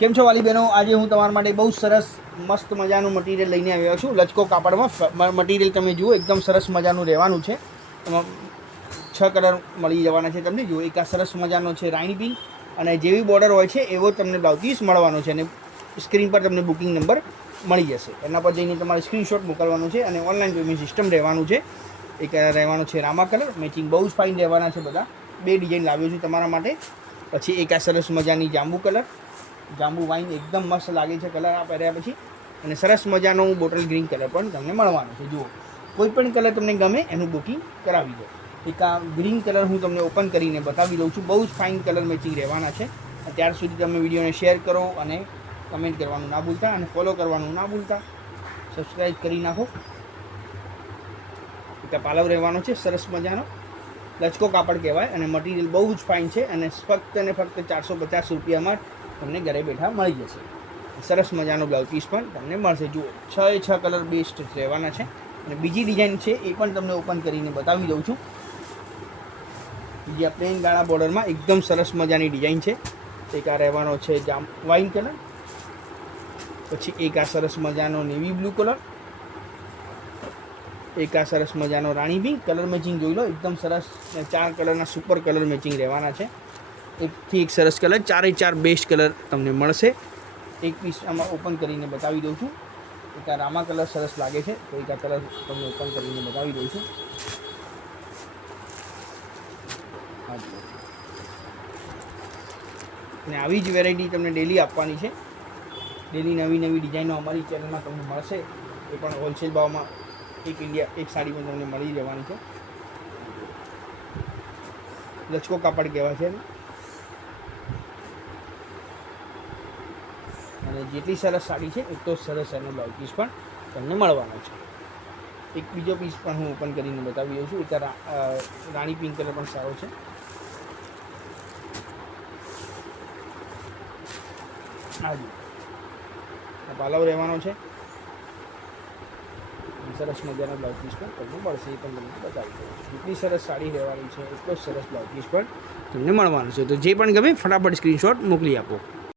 કેમ છો વાલી બહેનો? આજે હું તમારા માટે બહુ સરસ મસ્ત મજાનું મટીરિયલ લઈને આવ્યો છું. લચકો કાપડમાં મટીરિયલ તમે જુઓ, એકદમ સરસ મજાનું રહેવાનું છે. એમાં 6 કલર મળી જવાના છે તમને. જુઓ, એક આ સરસ મજાનો છે રાણી પિંક, અને જેવી બોર્ડર હોય છે એવો તમને બ્લાઉઝ પીસ મળવાનો છે. અને સ્ક્રીન પર તમને બુકિંગ નંબર મળી જશે. એના પર જઈને તમારે સ્ક્રીનશોટ મોકલવાનો છે અને ઓનલાઈન પેમેન્ટ સિસ્ટમ રહેવાનું છે. એક રહેવાનો છે રામા કલર, મેચિંગ બહુ જ ફાઇન રહેવાના છે બધા. 2 ડિઝાઇન લાવ્યો છું તમારા માટે. પછી એક આ સરસ મજાની જાંબુ કલર, જાંબુ વાઇન એકદમ મસ્ત લાગે છે કલર આ પહેર્યા પછી. અને સરસ મજાનો બોટલ ગ્રીન કલર પણ તમને મળવાનો છે. જુઓ, કોઈ પણ કલર તમને ગમે એનું બુકિંગ કરાવી દો. એક આ ગ્રીન કલર હું તમને ઓપન કરીને બતાવી દઉં છું. બહુ જ ફાઇન કલર મેચિંગ રહેવાના છે. ત્યાર સુધી તમે વિડીયોને શેર કરો અને કમેન્ટ કરવાનું ના ભૂલતા, અને ફોલો કરવાનું ના ભૂલતા. સબસ્ક્રાઈબ કરી નાખો. એક પાલવ રહેવાનો છે સરસ મજાનો, લચકો કાપડ કહેવાય, અને મટીરિયલ બહુ જ ફાઇન છે. અને ફક્ત ને ફક્ત 450 રૂપિયામાં તમને ઘરે બેઠા મળી જશે. સરસ મજાનો બ્લાઉઝ પીસ પણ તમને મળશે. જુઓ, 6 એ 6 કલર બેસ્ટ રહેવાના છે. અને બીજી ડિઝાઇન છે એ પણ તમને ઓપન કરીને બતાવી દઉં છું. બીજી આ પ્લેન ગાળા બોર્ડરમાં એકદમ સરસ મજાની ડિઝાઇન છે. એક આ રહેવાનો છે વાઇન કલર, પછી એક આ સરસ મજાનો નેવી બ્લુ કલર, એક આ સરસ મજાનો રાણી પિંક. કલર મેચિંગ જોઈ લો, એકદમ સરસ. 4 કલરના સુપર કલર મેચિંગ રહેવાના છે. એકથી એક સરસ કલર, 4એ 4 બેસ્ટ કલર તમને મળશે. એક પીસ આમાં ઓપન કરીને બતાવી દઉં છું. એક આ રામા કલર સરસ લાગે છે, તો એક આ કલર તમને ઓપન કરીને બતાવી દઉં છું. અને આવી જ વેરાયટી તમને ડેલી આપવાની છે. ડેલી નવી નવી ડિઝાઇનો અમારી ચેનલમાં તમને મળશે. એ પણ હોલસેલ ભાવમાં એક સાડીમાં તમને મળી રહેવાની છે. લચકો કાપડ કહેવાય છે. અને જેટલી સરસ સાડી છે એટલો સરસ એનો બ્લાઉઝ પીસ પણ તમને મળવાનો છે. એક બીજો પીસ પણ હું ઓપન કરીને બતાવી દઉં છું. એક રાણી પિંક કલર પણ સારો છે. હાજી, આ પાલવ રહેવાનો છે. સરસ મજાના બ્લાઉઝ પીસ પણ તમને મળશે, એ પણ તમને બતાવી દઉં છું. જેટલી સરસ સાડી રહેવાની છે એટલો સરસ બ્લાઉઝ પીસ પણ તમને મળવાનો છે. તો જે પણ ગમે ફટાફટ સ્ક્રીનશોટ મોકલી આપો.